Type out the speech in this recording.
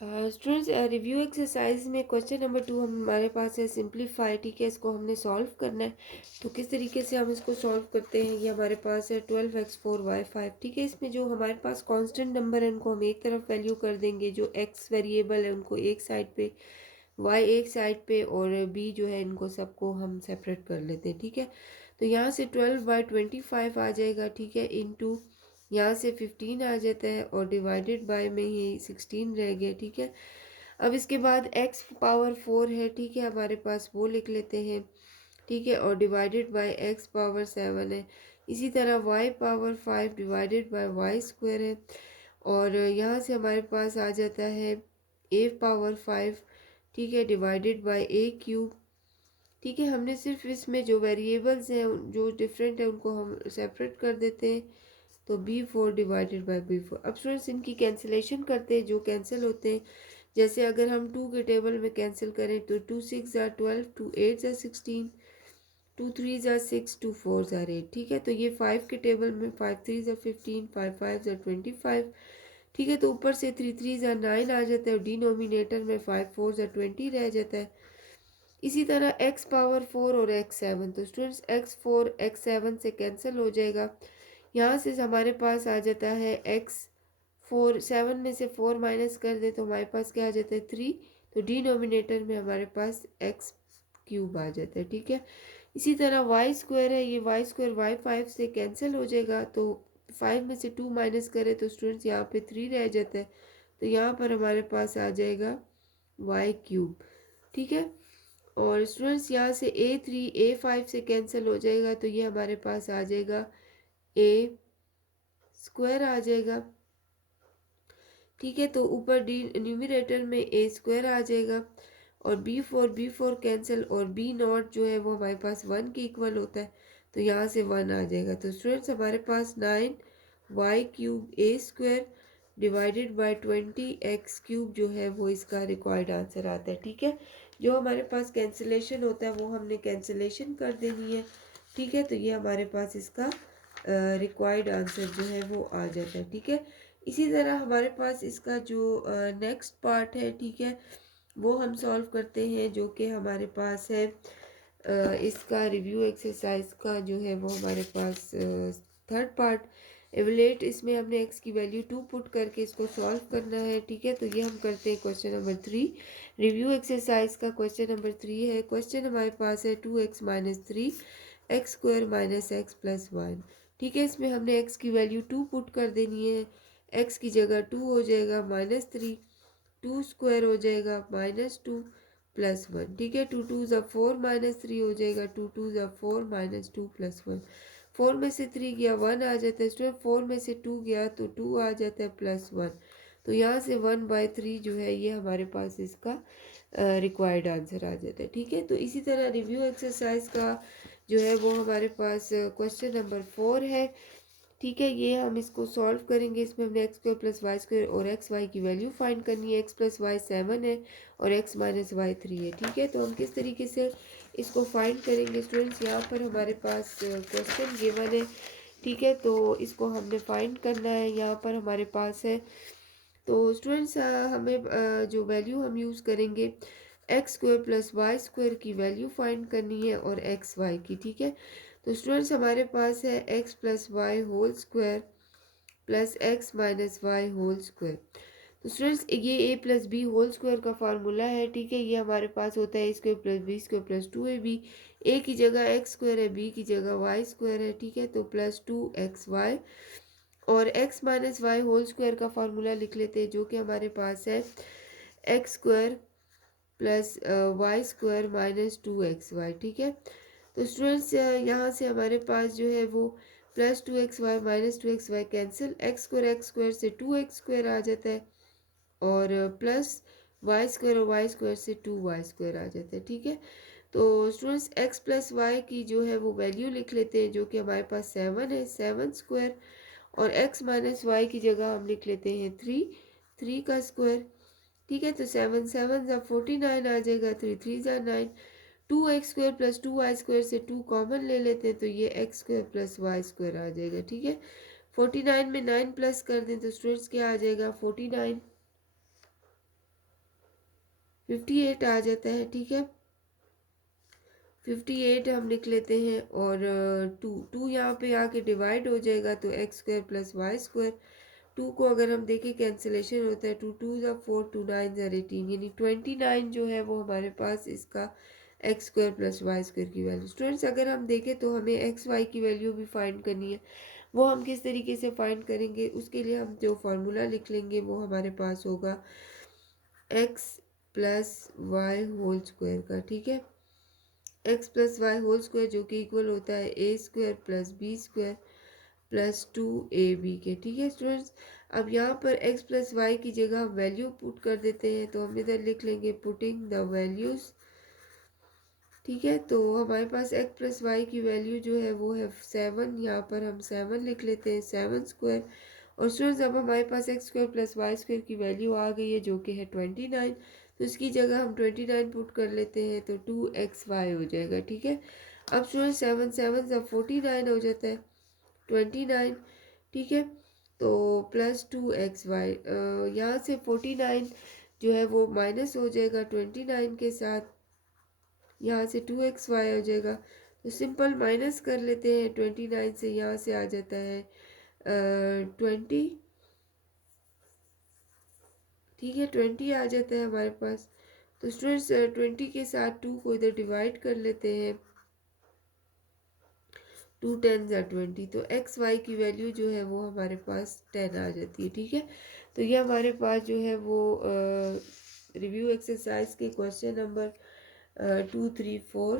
Students, review exercise में question number 2 हमारे पास है सिंप्लीफाई। ठीक है, इसको हमने सॉल्व करना है। तो किस तरीके से हम इसको सॉल्व करते हैं, ये हमारे पास है 12x4y5। ठीक है, इसमें जो हमारे पास कांस्टेंट नंबर है उनको हम एक तरफ वैल्यू कर देंगे, जो x वेरिएबल है उनको एक साइड पे, y एक साइड पे, और b जो है इनको सबको हम सेपरेट कर लेते हैं। ठीक है, तो यहाँ से 12/25 आ जाएगा। ठीक है, इंटू यहाँ से 15 आ जाता है, और डिवाइडेड बाय में ही 16 रह गया। ठीक है, अब इसके बाद x पावर 4 है। ठीक है, हमारे पास वो लिख लेते हैं। ठीक है, और डिवाइडेड बाय x पावर 7 है। इसी तरह y power 5 divided by y square है, और यहाँ से हमारे पास आ जाता है a पावर 5। ठीक है, डिवाइडेड बाय a क्यूब। ठीक है, हमने सिर्फ इसमें जो वेरिएबल्स हैं जो डिफरेंट है उनको हम सेपरेट कर देते हैं। तो b4 डिवाइडेड बाय b4। अब स्टूडेंट्स इनकी कैंसिलेशन करते हैं, जो कैंसिल होते हैं। जैसे अगर हम 2 के टेबल में कैंसिल करें तो 2 6 ज़ा 12, 2 8 ज़ा 16, 2 3 ज़ा 6, 2 4 ज़ा 8। ठीक है, तो ये 5 के टेबल में 5 3 ज़ा 15, 5 5 ज़ा 25। ठीक है, तो ऊपर से 3 3 ज़ा 9 आ जाता है, और डिनोमिनेटर में 5 4 ज़ा 20 रह जाता है। इसी तरह x पावर 4 और x7, तो स्टूडेंट्स x4 x7 से कैंसिल हो जाएगा। यहाँ से हमारे पास आ जाता है x4, 7 में से 4 माइनस कर दे तो हमारे पास क्या आ जाता है 3। तो डिनोमिनेटर में हमारे पास x क्यूब आ जाता है। ठीक है, इसी तरह वाई स्क्वायर है, ये वाई स्क्वायर y5 से कैंसिल हो जाएगा। तो 5 में से 2 माइनस करें तो स्टूडेंट्स यहाँ पे 3 रह जाता है। तो यहाँ पर हमारे पास आ जाएगा वाई क्यूब। ठीक है, और स्टूडेंट्स यहाँ से a3 a5 से कैंसिल हो जाएगा, तो ये हमारे पास आ जाएगा a स्क्वायर आ जाएगा। ठीक है, तो ऊपर डी न्यूमिनेटर में a स्क्वायर आ जाएगा, और b4 कैंसिल, और b नॉट जो है वो हमारे पास 1 के इक्वल होता है। तो यहाँ से 1 आ जाएगा। तो स्टूडेंट्स हमारे पास 9y cube a square divided by 20x cube जो है वो इसका रिक्वायर्ड आंसर आता है। ठीक है, जो हमारे पास कैंसिलेशन होता है वो हमने कैंसिलेशन कर देनी है। ठीक है, तो ये हमारे पास इसका रिक्वायर्ड आंसर जो है वो आ जाता है। ठीक है, इसी तरह हमारे पास इसका जो नेक्स्ट पार्ट है, ठीक है, वो हम सॉल्व करते हैं, जो कि हमारे पास है इसका रिव्यू एक्सरसाइज का जो है वो हमारे पास थर्ड पार्ट एवलेट। इसमें हमने x की वैल्यू 2 पुट करके इसको सॉल्व करना है। ठीक है, तो ये हम करते हैं क्वेश्चन नंबर 3। रिव्यू एक्सरसाइज का क्वेश्चन नंबर 3 है। क्वेश्चन हमारे पास है 2x minus 3 x square minus x plus 1। ठीक है, इसमें हमने x की वैल्यू 2 पुट कर देनी है। x की जगह 2 हो जाएगा -3, 2 स्क्वायर हो जाएगा -2 प्लस 1। ठीक है, 2 2 ज़ा 4 -3 हो जाएगा, 2 2 ज़ा 4 -2 प्लस 1। 4 में से 3 गया 1 आ जाता है स्टूडेंट, 4 में से 2 गया तो 2 आ जाता है प्लस 1। तो यहाँ से 1/3 जो है ये हमारे पास इसका रिक्वायर्ड आंसर आ जाता है। ठीक है, तो इसी तरह रिव्यू एक्सरसाइज का जो है वो हमारे पास क्वेश्चन नंबर 4 है। ठीक है, ये हम इसको सॉल्व करेंगे। इसमें हमने x square plus Y square और एक्स वाई की वैल्यू फाइंड करनी है। एक्स प्लस वाई 7 है और एक्स माइनस वाई 3 है। ठीक है, तो हम किस तरीके से इसको फाइंड करेंगे स्टूडेंट्स, यहाँ पर हमारे पास क्वेश्चन गिवन है। ठीक है, तो इसको हमने फाइंड करना है। यहाँ पर हमारे पास है, तो स्टूडेंट्स हमें जो वैल्यू हम यूज़ करेंगे x square plus Y square की वैल्यू फाइंड करनी है, और एक्स वाई की। ठीक है, तो स्टूडेंट्स हमारे पास है x plus Y whole square plus x minus y whole square. तो स्टूडेंट्स ये a plus b whole square का फार्मूला है। ठीक है, ये हमारे पास होता है a square plus B square plus 2ab। a की जगह एक्स स्क्वायर है, b की जगह वाई स्क्वायर है। ठीक है, तो प्लस 2xy, और x minus y whole square का फार्मूला लिख लेते हैं, जो कि हमारे पास है x square plus Y square minus 2xy। ठीक है, तो स्टूडेंट्स यहाँ से हमारे पास जो है वो plus 2xy minus 2xy cancel, x square से 2x स्क्वायर आ जाता है, और प्लस वाई स्क्वायर और वाई स्क्वायर से 2y स्क्वायर आ जाता है। ठीक है, तो स्टूडेंट्स x प्लस वाई की जो है वो वैल्यू लिख लेते हैं, जो कि हमारे पास 7 है, 7 स्क्वायर, और x माइनस वाई की जगह हम लिख लेते हैं 3, 3 का स्क्वायर। ठीक है, तो 7 7 ज़ा 49 आ जाएगा, 3 3 ज़ा 9, 2x square plus 2y square से 2 कॉमन ले लेते हैं, तो ये x square plus Y square आ जाएगा। ठीक है, 49 में 9 प्लस कर दें तो स्टूडेंट्स क्या आ जाएगा 49। 58 आ जाता है, ठीक है। 58 हम लिख लेते हैं और टू यहाँ पे आके डिवाइड हो जाएगा तो x square plus Y square. Two को अगर हम देखें कैंसिलेशन होता है, टू टू ज़ा 4, टू 9 ज़ा 18, यानी 29 जो है वो हमारे पास इसका x square plus Y square की वैल्यू। स्टूडेंट्स अगर हम देखें तो हमें एक्स वाई की वैल्यू भी फाइंड करनी है। वो हम किस तरीके से फाइंड करेंगे, उसके लिए हम जो फार्मूला लिख लेंगे वो हमारे पास होगा X plus Y whole square का, ठीक है। X plus Y whole square जो कि इक्वल होता है A square plus B square plus 2ab के, ठीक है स्टूडेंट्स। अब यहाँ पर x प्लस वाई की जगह हम वैल्यू पुट कर देते हैं, तो हम इधर लिख लेंगे पुटिंग द वैल्यूज़, ठीक है। तो हमारे पास x प्लस वाई की वैल्यू जो है वो है 7, यहाँ पर हम 7 लिख लेते हैं, 7 स्क्वायर। और स्टूडेंट्स अब हमारे पास X square plus Y square की वैल्यू आ गई है जो कि है 29, तो इसकी जगह हम 29 पुट कर लेते हैं तो 2xy हो जाएगा, ठीक है। अब स्टूडेंट्स 7 7 जब 49 हो जाता है 29, ठीक है। तो प्लस 2xy, यहाँ से 49 जो है वो माइनस हो जाएगा 29 के साथ, यहाँ से 2xy हो जाएगा। तो सिंपल माइनस कर लेते हैं 29 से, यहाँ से आ जाता है 20, ठीक है। 20 आ जाता है हमारे पास। तो स्टूडेंट्स 20 के साथ 2 को इधर डिवाइड कर लेते हैं, 2 10 ज़ा 20, तो एक्स वाई की वैल्यू जो है वो हमारे पास 10 आ जाती है, ठीक है। तो ये हमारे पास जो है वो रिव्यू एक्सरसाइज के क्वेश्चन नंबर 2 3 4